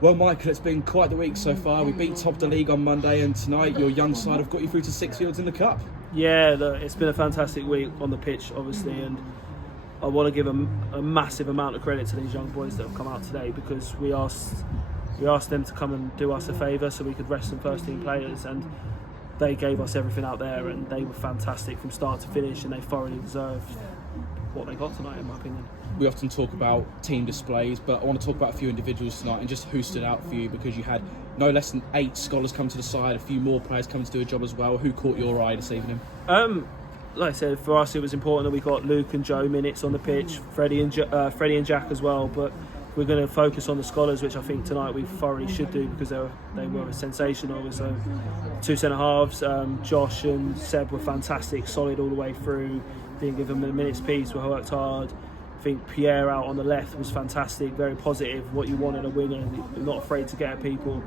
Well, Michael, it's been quite the week so far. We beat top of the league on Monday, and tonight your young side have got you through to Sixfields in the Cup. Yeah, look, it's been a fantastic week on the pitch, obviously, and I want to give a massive amount of credit to these young boys that have come out today, because we asked them to come and do us a favour so we could rest some first team players, and they gave us everything out there, and they were fantastic from start to finish, and they thoroughly deserved what they got tonight, in my opinion. We often talk about team displays, but I want to talk about a few individuals tonight and just who stood out for you, because you had no less than 8 scholars come to the side, a few more players coming to do a job as well. Who caught your eye this evening? Like I said, for us it was important that we got Luke and Joe minutes on the pitch, Freddie and Jack as well, but we're going to focus on the scholars, which I think tonight we thoroughly should do, because they were sensational. So 2 centre halves, Josh and Seb were fantastic, solid all the way through. Didn't give them a minute's piece, we worked hard. I think Pierre out on the left was fantastic, very positive, what you want in a winger, not afraid to get at people.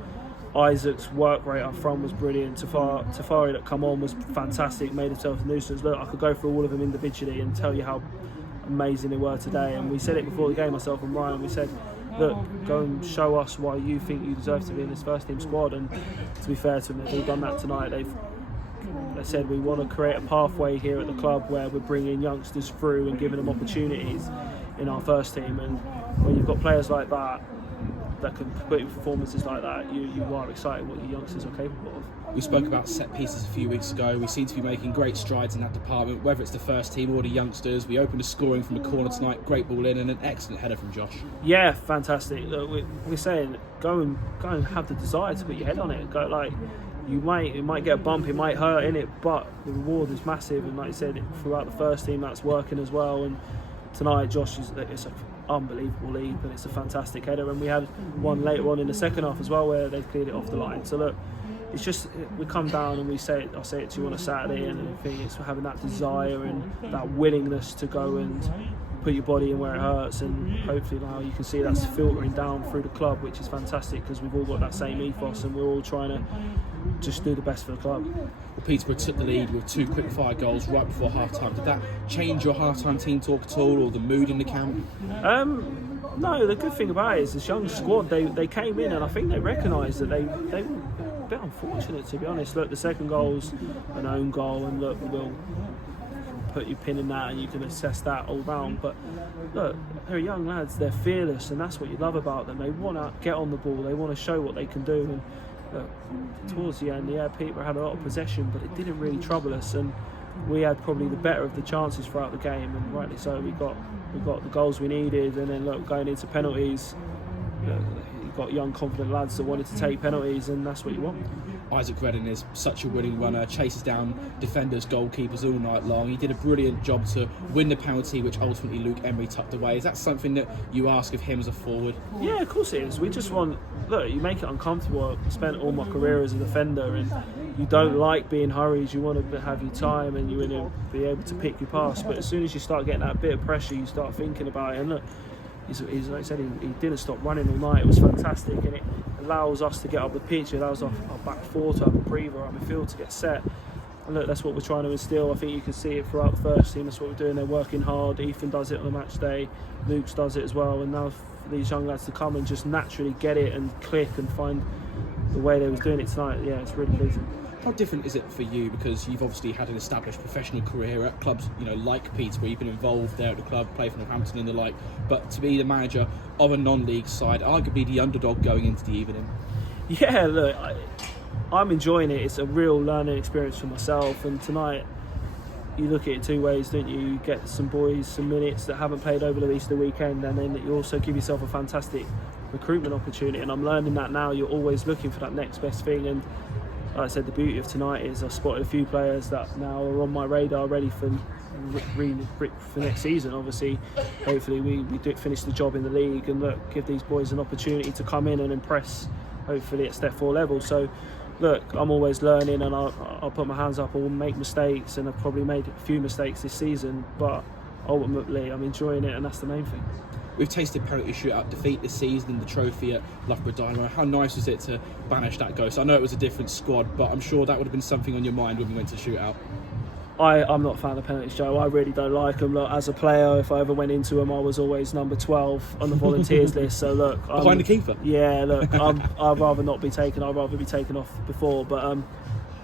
Isaac's work rate up front was brilliant. Tafari that come on was fantastic, made himself a nuisance. Look, I could go through all of them individually and tell you how amazing they were today, and we said it before the game, myself and Ryan, we said, look, go and show us why you think you deserve to be in this first team squad. And to be fair to them, they've all done that tonight. They said we want to create a pathway here at the club where we're bringing youngsters through and giving them opportunities in our first team, and when you've got players like that can put in performances like that, you are excited what your youngsters are capable of. We spoke about set pieces a few weeks ago. We seem to be making great strides in that department, whether it's the first team or the youngsters. We opened a scoring from the corner tonight, great ball in, and an excellent header from Josh. Yeah, fantastic. Look, we're saying go and have the desire to put your head on it. Go, like, it might get a bump, it might hurt in it, but the reward is massive. And like I said, throughout the first team, that's working as well. And tonight, Josh it's an unbelievable leap, and it's a fantastic header. And we had one later on in the second half as well where they cleared it off the line. So look, it's just, we come down and I say it to you on a Saturday, and I think it's having that desire and that willingness to go and put your body in where it hurts, and hopefully now you can see that's filtering down through the club, which is fantastic, because we've all got that same ethos and we're all trying to just do the best for the club. Well, Peterborough took the lead with 2 quick-fire goals right before half-time. Did that change your half-time team talk at all, or the mood in the camp? No, the good thing about it is this young squad, they came in and I think they recognised that they were a bit unfortunate, to be honest. Look, the second goal's an own goal, and look, we'll put your pin in that and you can assess that all round, but look, they're young lads, they're fearless, and that's what you love about them. They want to get on the ball, they want to show what they can do, and look, towards the end, Peterborough had a lot of possession, but it didn't really trouble us, and we had probably the better of the chances throughout the game, and rightly so. We got the goals we needed, and then look, going into penalties, you've got young confident lads that wanted to take penalties, and that's what you want. Isaac Redding is such a winning runner, chases down defenders, goalkeepers all night long. He did a brilliant job to win the penalty, which ultimately Luke Emery tucked away. Is that something that you ask of him as a forward? Yeah, of course it is. We just want, look, you make it uncomfortable. I spent all my career as a defender, and you don't like being hurried. You want to have your time, and you want to be able to pick your pass. But as soon as you start getting that bit of pressure, you start thinking about it. And look, he's like I said, he didn't stop running all night. It was fantastic, and it allows us to get up the pitch. It allows our back four to have a breather, our midfield to get set. And look, that's what we're trying to instill. I think you can see it throughout the first team. That's what we're doing. They're working hard. Ethan does it on the match day. Luke does it as well. And now for these young lads to come and just naturally get it and click and find the way they was doing it tonight, yeah, it's really pleasing. How different is it for you, because you've obviously had an established professional career at clubs, like Peterborough, you've been involved there at the club, played for Northampton and the like, but to be the manager of a non-league side, arguably the underdog going into the evening? Yeah, look, I'm enjoying it. It's a real learning experience for myself, and tonight you look at it 2 ways, don't you? You get some boys some minutes that haven't played over the Easter weekend, and then you also give yourself a fantastic recruitment opportunity, and I'm learning that now. You're always looking for that next best thing, and like I said, the beauty of tonight is I spotted a few players that now are on my radar, ready for next season. Obviously, hopefully we do finish the job in the league, and look, give these boys an opportunity to come in and impress, hopefully at step 4 level. So look, I'm always learning, and I'll put my hands up, I'll make mistakes, and I've probably made a few mistakes this season, but ultimately I'm enjoying it, and that's the main thing. We've tasted penalty shootout defeat this season in the trophy at Loughborough Dynamo. How nice was it to banish that ghost? I know it was a different squad, but I'm sure that would have been something on your mind when we went to shootout. I'm not a fan of penalties, Joe. I really don't like them. Look, as a player, if I ever went into them, I was always number 12 on the volunteers list. So look, behind the keeper. Yeah, look, I'd rather not be taken. I'd rather be taken off before. But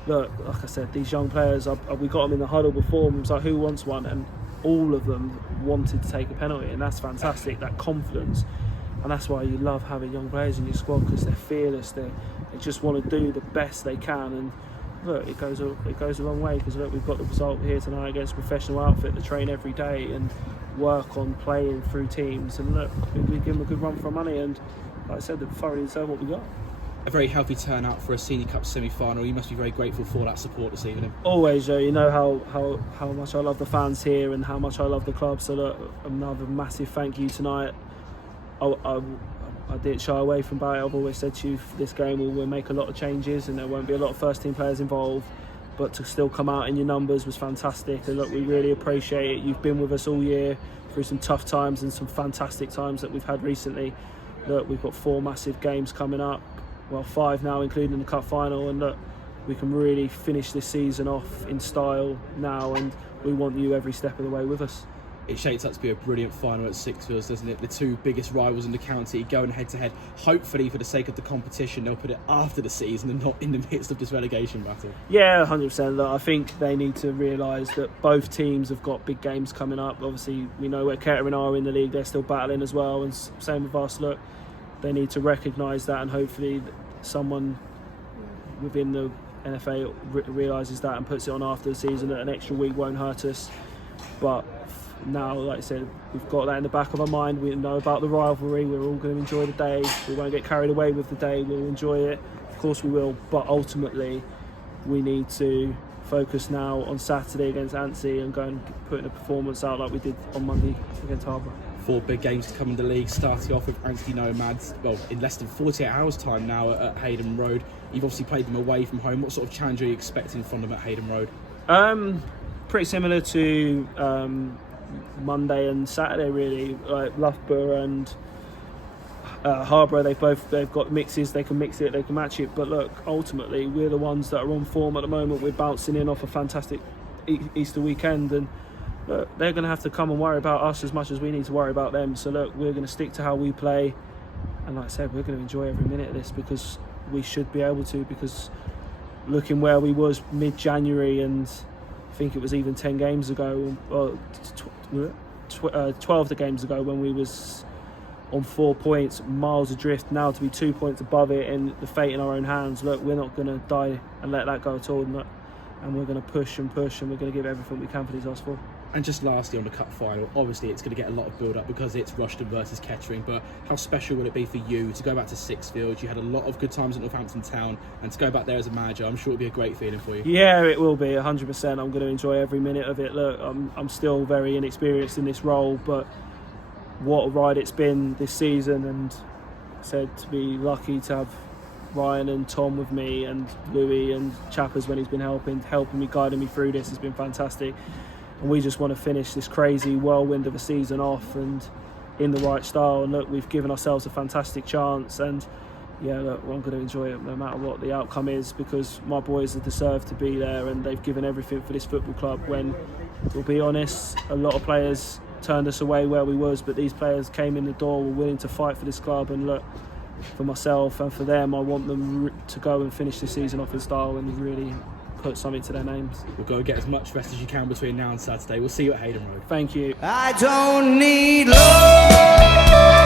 look, like I said, these young players, we got them in the huddle before. It was like, who wants one? And all of them wanted to take a penalty, and that's fantastic. That confidence, and that's why you love having young players in your squad, because they're fearless. They just want to do the best they can. And look, it goes a long way, because look, we've got the result here tonight against a professional outfit that train every day and work on playing through teams. And look, we give them a good run for money, and like I said, they thoroughly deserve what we got. A very healthy turnout for a Senior Cup semi-final. You must be very grateful for that support this evening. Always, Joe. You know how much I love the fans here and how much I love the club. So look, another massive thank you tonight. I didn't shy away from it. I've always said to you, this game we'll make a lot of changes and there won't be a lot of first team players involved, but to still come out in your numbers was fantastic. And look, we really appreciate it. You've been with us all year through some tough times and some fantastic times that we've had recently. Look, we've got 4 massive games coming up, well 5 now including the cup final, and look, we can really finish this season off in style now, and we want you every step of the way with us. It shapes up to be a brilliant final at Sixfields, doesn't it? The 2 biggest rivals in the county going head to head. Hopefully, for the sake of the competition, they'll put it after the season and not in the midst of this relegation battle. Yeah, 100%. Look, I think they need to realise that both teams have got big games coming up. Obviously, we know where Kettering are in the league; they're still battling as well, and same with us. Look, they need to recognise that, and hopefully, someone within the NFA realises that and puts it on after the season. That an extra week won't hurt us, but now, like I said, we've got that in the back of our mind. We know about the rivalry. We're all going to enjoy the day. We won't get carried away with the day. We'll enjoy it. Of course we will. But ultimately, we need to focus now on Saturday against Anstey and go and put in a performance out like we did on Monday against Harbour. 4 big games to come in the league, starting off with Anstey Nomads, well, in less than 48 hours time now at Hayden Road. You've obviously played them away from home. What sort of challenge are you expecting from them at Hayden Road? Pretty similar to Monday and Saturday, really. Like Loughborough and Harbour, they've got mixes. They can mix it, they can match it. But look, ultimately, we're the ones that are on form at the moment. We're bouncing in off a fantastic Easter weekend, and look, they're going to have to come and worry about us as much as we need to worry about them. So look, we're going to stick to how we play, and like I said, we're going to enjoy every minute of this, because we should be able to. Because looking where we was mid-January, and I think it was even 10 games ago, or 12 games ago, when we was on 4 points, miles adrift, now to be 2 points above it and the fate in our own hands. Look, we're not going to die and let that go at all, and we're going to push, and we're going to give everything we can for these last 4. And just lastly on the cup final, obviously it's going to get a lot of build-up because it's Rushden versus Kettering, but how special would it be for you to go back to Sixfields? You had a lot of good times at Northampton Town, and to go back there as a manager, I'm sure it would be a great feeling for you. Yeah, it will be, 100%. I'm going to enjoy every minute of it. Look, I'm still very inexperienced in this role, but what a ride it's been this season, and said to be lucky to have Ryan and Tom with me, and Louis and Chappers when he's been helping me, guiding me through this, has been fantastic. And we just want to finish this crazy whirlwind of a season off and in the right style. And look, we've given ourselves a fantastic chance, and yeah, look, I'm going to enjoy it no matter what the outcome is, because my boys have deserved to be there, and they've given everything for this football club. When, we'll be honest, a lot of players turned us away where we was, but these players came in the door, were willing to fight for this club. And look, for myself and for them, I want them to go and finish the season off in style and really put something to their names. We'll go and get as much rest as you can between now and Saturday. We'll see you at Hayden Road. Thank you. I don't need love.